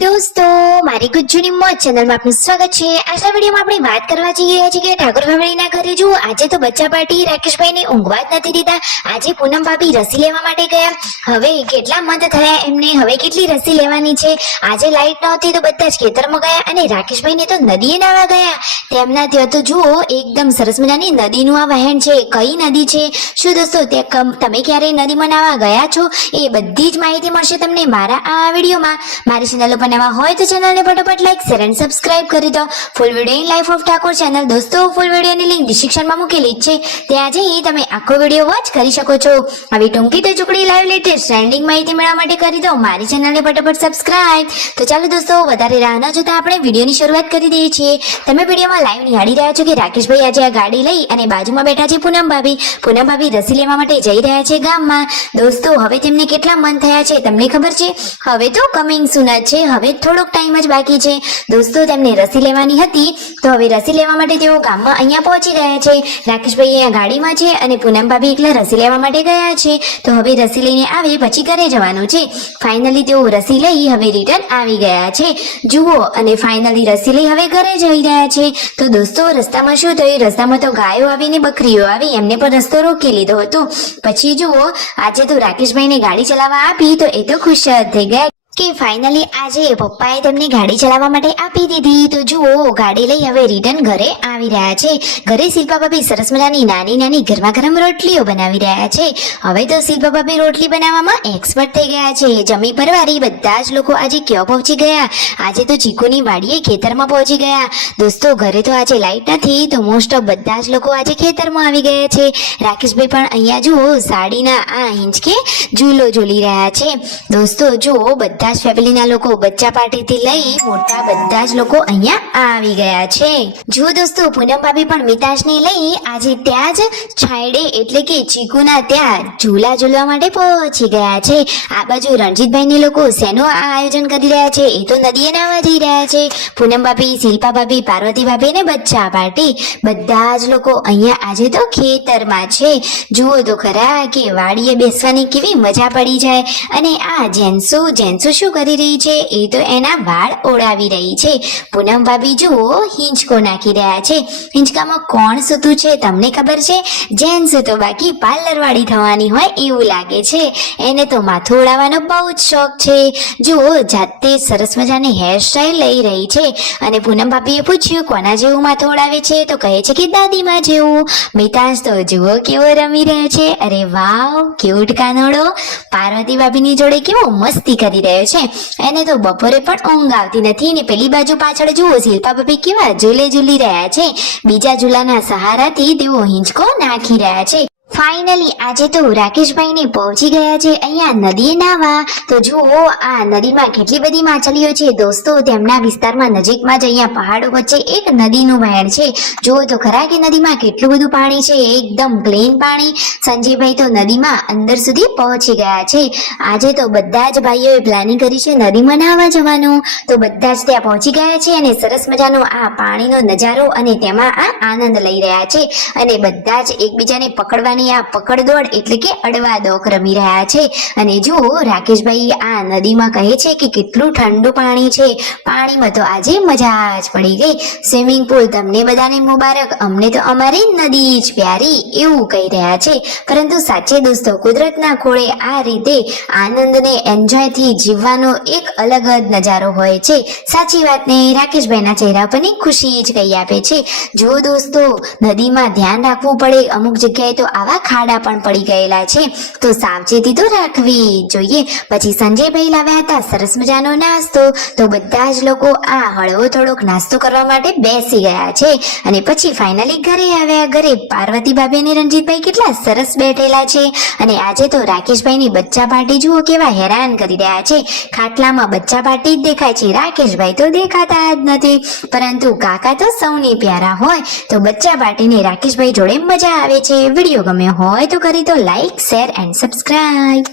દોસ્તો, મારી ગુજ્જુની મોજ ચેનલમાં આપનું સ્વાગત છે। આજના વિડીયોમાં આપણે વાત કરવા જઈ રહ્યા છીએ કે ઠાકોર ફેમિલીના ઘરે જો આજે તો બચ્ચા પાર્ટી રાકેશભાઈને ઊંઘવા જ નથી દીધા। આજે પૂનમ ભાભી રસી લેવા માટે ગયા। હવે કેટલા મંથ થયા એમને, હવે કેટલી રસી લેવાની છે। આજે લાઈટ નહોતી તો બધા જ ખેતરમાં ગયા અને રાકેશભાઈને તો નદીએ નાવા ગયા। તેમના ત્યાં તો જુઓ એકદમ સરસ મજાની નદીનું આ વહેણ છે। કઈ નદી છે, શું દોસ્તો તમે ક્યારે નદીમાં નાવા ગયા છો, એ બધી જ માહિતી મળશે તમને મારા આ વિડીયોમાં। મારી ચેનલ ઉપર નવા હોય તો ચેનલને ફટાફટ લાઈક શેર એન્ડ સબસ્ક્રાઇબ કરી દો। Full video in life of Thakor channel દોસ્તો, ફૂલ વિડીયોની લિંક ડિસ્ક્રિપ્શનમાં મૂકેલી જ છે, ત્યાં જઈ તમે આખો વિડીયો વોચ કરી શકો છો। આવી ટૂંકી તો ચોકડી લાઈવ લેટેસ્ટ ટ્રેન્ડિંગ માહિતી મેળવવા માટે કરી દો મારી ચેનલને ફટાફટ સબસ્ક્રાઇબ। તો ચાલો દોસ્તો, વધારે રાહ ન જોતા આપણે વિડીયોની શરૂઆત કરી દઈએ છીએ। તમે વિડીયોમાં લાઈવ નિહાળી રહ્યા છો કે રાકેશભાઈ આજે આ ગાડી લઈ અને બાજુમાં બેઠા છે પૂનમ ભાભી। પૂનમ ભાભી રસી લેવા માટે જઈ રહ્યા છે ગામમાં। દોસ્તો, હવે તેમને કેટલા મન થયા છે તમને ખબર છે? હવે તો કમિંગ સૂન જ છે, હવે થોડોક ટાઈમ જ બાકી છે। દોસ્તો, તેમને રસી લેવાની હતી તો હવે રસી લેવા માટે તેઓ ગામમાં અહીંયા પહોંચી ગયા છે। રાકેશભાઈ અહીંયા ગાડીમાં છે અને પૂનમ ભાભી એકલા રસી લેવા માટે ગયા છે। તો હવે રસી લઈને આવે પછી ઘરે જવાનું છે। ફાઇનલી તેઓ રસી લઈ હવે રિટર્ન આવી ગયા છે જુઓ, અને ફાઇનલી રસી લઈ હવે ઘરે જઈ રહ્યા છે। તો દોસ્તો, રસ્તામાં શું થયું? રસ્તામાં તો ગાયો આવી ને બકરીઓ આવી, એમને પણ રસ્તો રોકી લીધો હતો। પછી જુઓ, આજે તો રાકેશભાઈને ગાડી ચલાવવા આપી તો એ તો ખુશ જ થઈ ગયા કે ફાઇનલી આજે પપ્પાએ તેમને ગાડી ચલાવવા માટે આપી દીધી। તો જુઓ, ગાડી લઈ હવે રિટર્ન ઘરે આવી રહ્યા છે। ઘરે શિલ્પા ભાભી સરસ મજાની નાની નાની ગરમા ગરમ રોટલીઓ બનાવી રહ્યા છે। હવે તો શિલ્પા ભાભી રોટલી બનાવવામાં એક્સપર્ટ થઈ ગયા છે। જમી પરવારી બધા જ લોકો આજે ક્યાં પહોંચી ગયા? આજે તો ચીકુની વાડીએ ખેતરમાં પહોંચી ગયા। દોસ્તો, ઘરે તો આજે લાઈટ નથી તો મોસ્ટ ઓફ બધા જ લોકો આજે ખેતરમાં આવી ગયા છે। રાકેશભાઈ પણ અહીંયા જુઓ સાડીના આ હિંચકે ઝૂલો ઝૂલી રહ્યા છે। દોસ્તો જુઓ, બધા જ ફેમિલીના લોકો બચ્ચા પાર્ટીથી લઈ મોટા બધા જ લોકો અહીંયા આવી ગયા છે। જુઓ દોસ્તો, પૂનમ ભાભી પણ મિતાશને લઈ આજે ત્યાં જ છાયડે એટલે કે ચીકુના ત્યાં ઝૂલા ઝૂલવા માટે પહોંચી ગયા છે। આ બાજુ રણજીતભાઈને લોકો શેનું આયોજન કરી રહ્યા છે? એ તો નદીએ નાવા જઈ રહ્યા છે। પૂનમ ભાભી, શિલ્પા ભાભી, પાર્વતી ભાભી ને બચ્ચા પાર્ટી બધા જ લોકો અહીંયા આજે તો ખેતરમાં છે। જુઓ તો ખરા કે વાડીએ બેસવાની કેવી મજા પડી જાય। અને આ જેન્સો શું કરી રહી છે? એ તો એના વાળ ઓળાવી રહી છે। પૂનમ ભાભી જુઓ હિંચકો નાખી રહ્યા છે। હિંચકામાં કોણ સૂતું છે તમને ખબર છે? જેન્સ તો બાકી પાર્લર વાળી થવાની હોય એવું લાગે છે। એને તો માથું ઓળાવવાનો બહુ જ શોખ છે। જુઓ, જાતે સરસ મજાની હેરસ્ટાઈલ લઈ રહી છે। અને પૂનમ ભાભીએ પૂછ્યું કોના જેવું માથું ઓળાવે છે? તો કહે છે કે દાદીમાં જેવું। મિતાંશ તો જુઓ કેવો રમી રહ્યો છે। અરે વાવ, ક્યુટ કાનોડો પાર્વતી ભાભીની જોડે કેવો મસ્તી કરી રહ્યો છે। એને તો બપોરે પણ ઊંઘ આવતી નથી ને પેલી બાજુ પાછળ જુઓ શિલ્પા ભાભી કેવા ઝૂલે ઝૂલી રહ્યા છે। બીજા ઝૂલાના સહારાથી તેઓ હિંચકો નાખી રહ્યા છે। ફાઇનલી આજે તો રાકેશભાઈને પહોંચી ગયા છે અહીંયા નદીએ નાવા। તો જુઓ, આ નદીમાં કેટલી બધી માછલીઓ છે દોસ્તો। તેમના વિસ્તારમાં નજીકમાં જ અહીંયા પહાડો વચ્ચે એક નદીનું વહેણ છે। જુઓ તો ખરા કે નદીમાં કેટલું બધું પાણી છે, એકદમ ક્લીન પાણી। સંજયભાઈ તો નદીમાં અંદર સુધી પહોંચી ગયા છે। આજે તો બધા જ ભાઈઓએ પ્લાનિંગ કરી છે નદીમાં નાહવા જવાનું। તો બધા જ ત્યાં પહોંચી ગયા છે અને સરસ મજાનો આ પાણીનો નજારો અને તેમાં આ આનંદ લઈ રહ્યા છે। અને બધા જ એકબીજાને પકડવાની આ પકડદોડ એટલે કે અડવા દોક રમી રહ્યા છે। અને જુઓ, રાકેશભાઈ આ નદીમાં કહે છે કે કેટલું ઠંડુ પાણી છે। પાણીમાં તો આજે મજા જ પડી ગઈ। સ્વિમિંગ પુલ તમને બધાને મુબારક, અમને તો અમારી નદી જ પ્યારી એવું કહી રહ્યા છે। પરંતુ સાચે દોસ્તો, કુદરતના ખોળે આ રીતે આનંદને એન્જોયથી જીવવાનો એક અલગ જ નજારો હોય છે। સાચી વાતને રાકેશભાઈના ચહેરા પરની ખુશી જ કહી આપે છે। જુઓ દોસ્તો, નદીમાં ધ્યાન રાખવું પડે, અમુક જગ્યાએ તો આવા ખાડા પણ પડી ગયેલા છે તો સાવચેતી તો રાખવી જોઈએ। પછી સંજયભાઈ લાવ્યા હતા સરસ મજાનો નાસ્તો। તો બધા જ લોકો આ હળવો થોડોક નાસ્તો કરવા માટે બેસી ગયા છે। અને પછી ફાઇનલી ઘરે આવ્યા। ઘરે પાર્વતી ભાભી અને રણજીતભાઈ કેટલા સરસ બેઠેલા છે। અને આજે તો રાકેશભાઈની બચ્ચા પાર્ટી જુઓ કેવા હેરાન કરી રહ્યા છે। ખાટલામાં બચ્ચા પાર્ટી જ દેખાય છે, રાકેશભાઈ તો દેખાતા જ નથી। પરંતુ કાકા તો સૌની પ્યારા હોય તો બચ્ચા પાર્ટીને રાકેશભાઈ જોડે મજા આવે છે। વિડીયો ગમ્યો હોય તો કરી દો લાઈક, શેર એન્ડ સબસ્ક્રાઇબ।